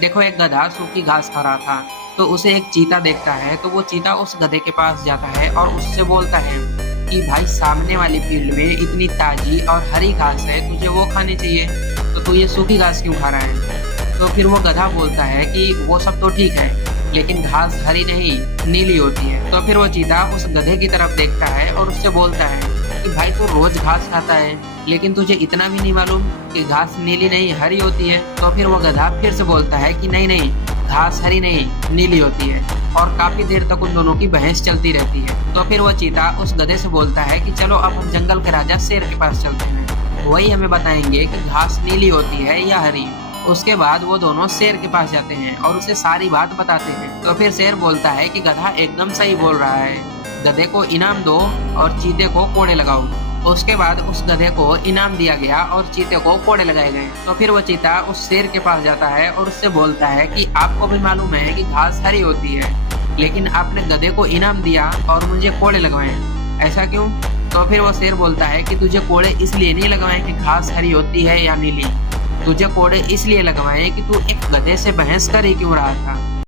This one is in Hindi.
देखो, एक गधा सूखी घास खा रहा था, तो उसे एक चीता देखता है। तो वो चीता उस गधे के पास जाता है और उससे बोलता है कि भाई, सामने वाली फील्ड में इतनी ताजी और हरी घास है, तुझे वो खानी चाहिए, तो तू ये सूखी घास क्यों खा रहा है? तो फिर वो गधा बोलता है कि वो सब तो ठीक है, लेकिन घास हरी नहीं, नीली होती है। तो फिर वो चीता उस गधे की तरफ देखता है और उससे बोलता है कि भाई, तू रोज घास खाता है, लेकिन तुझे इतना भी नहीं मालूम कि घास नीली नहीं हरी होती है? तो फिर वो गधा फिर से बोलता है कि नहीं नहीं, घास हरी नहीं नीली होती है। और काफी देर तक उन दोनों की बहस चलती रहती है। तो फिर वो चीता उस गधे से बोलता है कि चलो अब हम जंगल के राजा शेर के पास चलते हैं, वही हमें बताएंगे कि घास नीली होती है या हरी। उसके बाद वो दोनों शेर के पास जाते हैं और उसे सारी बात बताते हैं। तो फिर शेर बोलता है कि गधा एकदम सही बोल रहा है, गधे को इनाम दो और चीते को कोड़े लगाओ। उसके बाद उस गधे को इनाम दिया गया और चीते को कोड़े लगाए गए। तो फिर वो चीता उस शेर के पास जाता है और उससे बोलता है कि आपको भी मालूम है कि घास हरी होती है, लेकिन आपने गधे को इनाम दिया और मुझे कोड़े लगवाए, ऐसा क्यों? तो फिर वो शेर बोलता है कि तुझे कोड़े इसलिए नहीं लगवाए कि घास हरी होती है या नीली, तुझे कोड़े इसलिए लगवाए कि तू एक गधे से बहस कर ही क्यों रहा था।